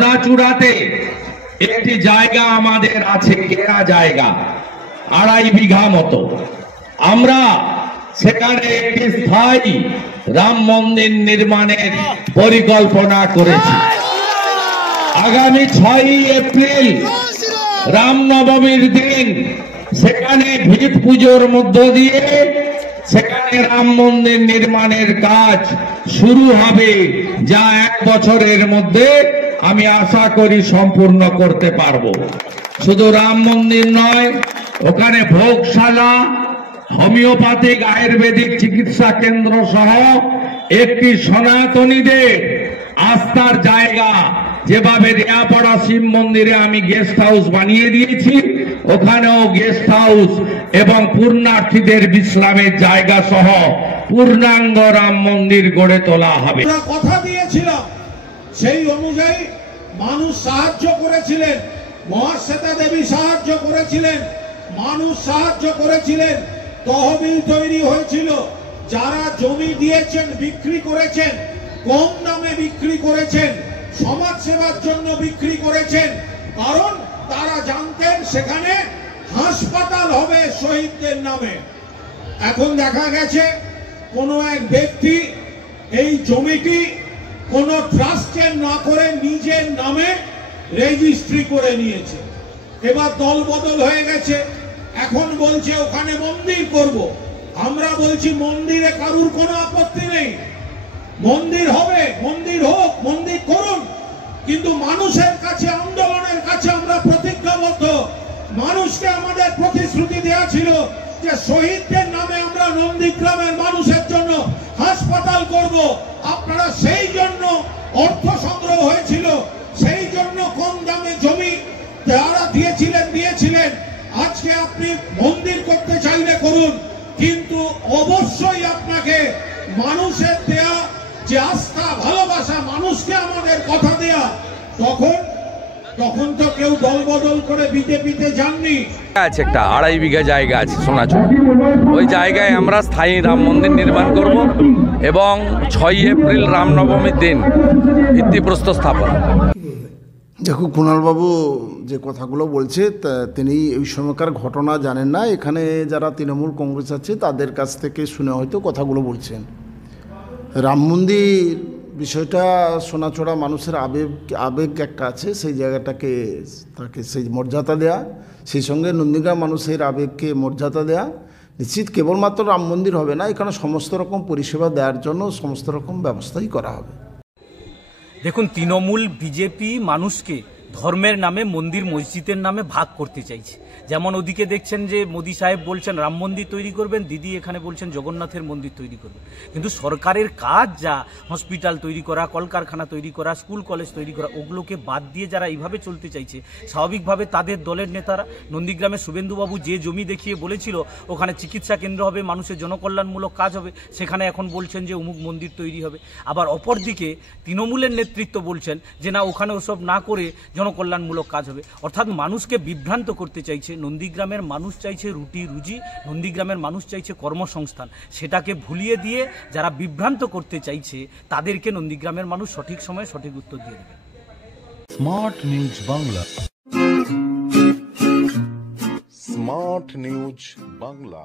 সোনাচূড়াতে একটি জায়গা আমাদের আছে, কেনা জায়গা 2.5 বিঘা মতো। আমরা সেখানে একটি স্থায়ী রাম মন্দির নির্মাণের পরিকল্পনা করেছি। আগামী 6 এপ্রিল রামনবমীর দিন সেখানে ভিত পুজোর মধ্য দিয়ে সেখানে রাম মন্দির নির্মাণের কাজ শুরু হবে, যা 1 বছরের মধ্যে আমি আশা করি সম্পূর্ণ করতে পারবো। শুধু রাম মন্দির নয়, ওখানে ভোগশালা, হোমিওপ্যাথিক আয়ুর্বেদিক চিকিৎসা কেন্দ্র সহ একটি সনাতনীদের আস্থার জায়গা, যেভাবে রেয়াপাড়া শিব মন্দিরে আমি গেস্ট হাউস বানিয়ে দিয়েছি, ওখানেও গেস্ট হাউস এবং পূর্ণার্থীদের বিশ্রামের জায়গা সহ পূর্ণাঙ্গ রাম মন্দির গড়ে তোলা হবে। কথা দিয়েছিলাম, সেই অনুযায়ী মানুষ সাহায্য করেছিলেন, মহাশ্বেতা দেবী সাহায্য করেছিলেন, মানুষ সাহায্য করেছিলেন, তহবিল তৈরি হয়েছিল। যারা জমি দিয়েছেন, বিক্রি করেছেন, কম দামে বিক্রি করেছেন, সমাজ সেবার জন্য বিক্রি করেছেন, কারণ তারা জানতেন সেখানে হাসপাতাল হবে শহীদদের নামে। এখন দেখা গেছে কোনো এক ব্যক্তি এই জমিটি কোনো ট্রাস্টে না করে নিজের নামে রেজিস্ট্রি করে নিয়েছে। এবার দল বদল হয়ে গেছে, এখন বলছে ওখানে মন্দির করব। আমরা বলছি মন্দিরে কারুর কোনো আপত্তি নেই, মন্দির হবে, মন্দির হোক, মন্দির করুন, কিন্তু মানুষের কাছে, আন্দোলনের কাছে আমরা প্রতিজ্ঞাবদ্ধ। মানুষকে আমাদের প্রতিশ্রুতি দেওয়া ছিল যে শহীদদের নামে আমরা নন্দীগ্রামের মানুষের জন্য হাসপাতাল করব। আপনারা সেই জন্য অর্থ সংগ্রহ হয়েছিল, সেই জন্য কম দামে জমি যারা দিয়েছিলেন। আজকে আপনি মন্দির করতে চাইলে করুন, কিন্তু অবশ্যই আপনাকে মানুষের দেয়া যে আস্থা, ভালোবাসা, মানুষকে আমাদের কথা দেয়া, তখন তো কেউ দল বদল করে বিজেপিতে যাননি। আছে একটা 2.5 বিঘা জায়গা আছে সোনাচূড়া, ওই জায়গায় আমরা স্থায়ী রাম মন্দির নির্মাণ করব এবং 6 এপ্রিল রামনবমীর দিন ভিত্তিপ্রস্তর স্থাপন। দেখো, কুণালবাবু যে কথাগুলো বলছে তিনি ওই সময়কার ঘটনা জানেন না। এখানে যারা তৃণমূল কংগ্রেস আছে তাদের কাছ থেকে শুনে হয়তো কথাগুলো বলছেন। রাম মন্দির বিষয়টা সোনাচূড়া মানুষের আবেগ একটা আছে, সেই জায়গাটাকে তাকে সেই মর্যাদা দেয়া, সেই সঙ্গে নন্দীগ্রাম মানুষের আবেগকে মর্যাদা দেয়া। নিশ্চিত কেবলমাত্র রাম মন্দির হবে না, এখানে সমস্ত রকম পরিষেবা দেওয়ার জন্য সমস্ত রকম ব্যবস্থাই করা হবে। দেখুন, তৃণমূল বিজেপি মানুষকে ধর্মের নামে, মন্দির মসজিদের নামে ভাগ করতে চাইছে। যেমন ওদিকে দেখছেন যে মোদী সাহেব বলছেন রাম মন্দির তৈরি করবেন, দিদি এখানে বলছেন জগন্নাথের মন্দির তৈরি করবেন। কিন্তু সরকারের কাজ যা হসপিটাল তৈরি করা, কলকারখানা তৈরি করা, স্কুল কলেজ তৈরি করা, ওগুলোকে বাদ দিয়ে যারা এইভাবে চলতে চাইছে, স্বাভাবিকভাবে তাদের দলের নেতারা, নন্দীগ্রামে শুভেন্দুবাবু যে জমি দেখিয়ে বলেছিল ওখানে চিকিৎসা কেন্দ্র হবে, মানুষের জনকল্যাণমূলক কাজ হবে, সেখানে এখন বলছেন যে অমুক মন্দির তৈরি হবে। আবার অপরদিকে তৃণমূলের নেতৃত্ব বলছেন যে না, ওখানে ওসব না করে জনকল্যাণমূলক কাজ হবে। অর্থাৎ মানুষকে বিভ্রান্ত করতে চাইছে। নন্দীগ্রামের মানুষ চাইছে রুটি রুজি, নন্দীগ্রামের মানুষ চাইছে কর্মসংস্থান। সেটাকে ভুলিয়ে দিয়ে যারা বিভ্রান্ত করতে চাইছে তাদেরকে নন্দীগ্রামের মানুষ সঠিক সময়ে সঠিক উত্তর দিয়ে দেবে। Smart news Bangla, smart news Bangla.